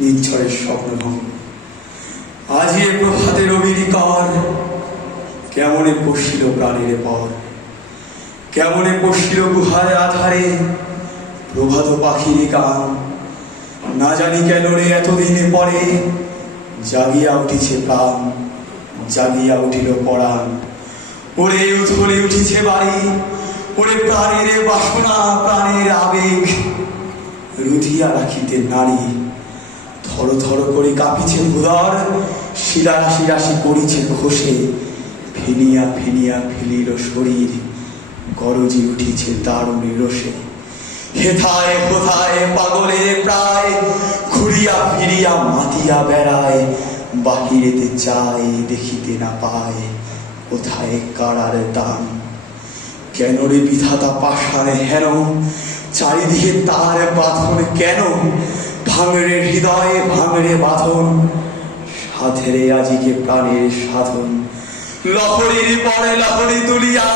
নিচ্ছরের স্বপ্ন ভঙ্গ আজি এ প্রভাতে রবির কর। কেমনে পশিল প্রাণের পর। কেমনে পশিল গুহার আধারে। প্রভাত পাখির গান না জানি কেন রে এতদিনে পরে জাগিয়া উঠিছে প্রাণ, জাগিয়া উঠিল পরাণ। ওরে উথলে উঠিছে বাড়ি, ওরে প্রাণের বাসনা, প্রাণের আবেগ। রুধিয়া রাখিতে নারী থর থর করে কাঁপিছে শিরা শিরাশি পড়িছে ঘষে। ফেনিয়া ফেনিয়া ফেলিল শরীর, গরজি উঠিছে দারুণ রসে। হেথায় কোথায় পাগলের প্রায়, ঘুরিয়া ফিরিয়া মাতিয়া বেড়ায়, বাহিরেতে চায় দেখিতে না পায়, কোথায় কারার দাম। কেন রে বিধাতা পাষাণে হেন চারিদিকে তার বাঁধন কেন? ভাঙড়ে হৃদয়ে ভাঙড়ে বাঁধন, সাধেরে আজিকে প্রাণের সাধন। লহরীর পরে লহরী তুলিয়া,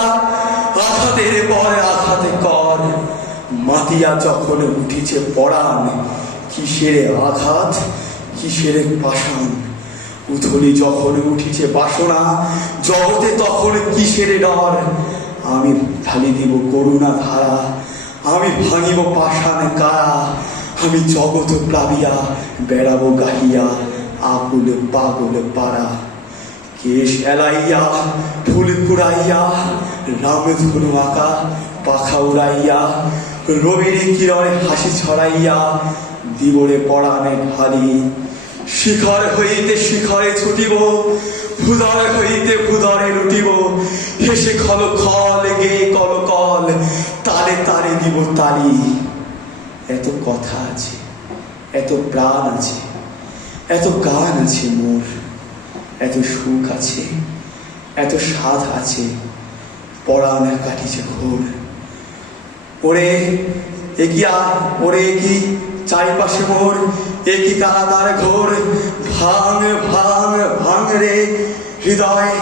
আঘাতের পরে আঘাতে কর। মাতিয়া যখন উঠিছে পরাণ, কিসের আঘাত, কিসের পাষাণ? উথলি যখন উঠিছে বাসনা, জগতে তখন কিসের ডর? আমি ঢালি দিব করুণা ধারা, আমি ভাঙিব পাষাণ কারা? আমি জগৎ প্লাবিয়া, বেড়াবো গাহিয়া, আকুল পাগল পাড়া। কেশ এলাইয়া, ফুল কুড়াইয়া, রাম ধনু আঁকা পাখা উড়াইয়া, রবির কিরণে হাসি ছড়াইয়া, দিবরে পড়ানে ঢালি। শিখর হইতে শিখরে ছুটিব ভুদর হইতে ভুদরে লুটিব। হেসে খল খল গে কল কল তালে তালে দিব তালি। এত কথা আছে, এত প্রাণ আছে, এত গান আছে মোর, এত সুখ আছে, এত স্বাদ আছে, পরাণ কাটিছে ঘোর। ওরে এগিয়া ওরে কি চারিপাশে মোর একই কালাদার ঘোর, ভাঙ ভাঙ ভাঙ রে হৃদয়।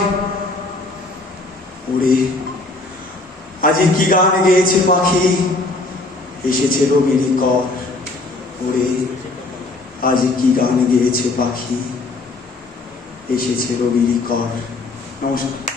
ওরে, আজি কি গান গেয়েছে পাখি? এসেছে রবির কর। ওরে আজ কি গান গেয়েছে পাখি? এসেছে রবির কর। নমস্কার।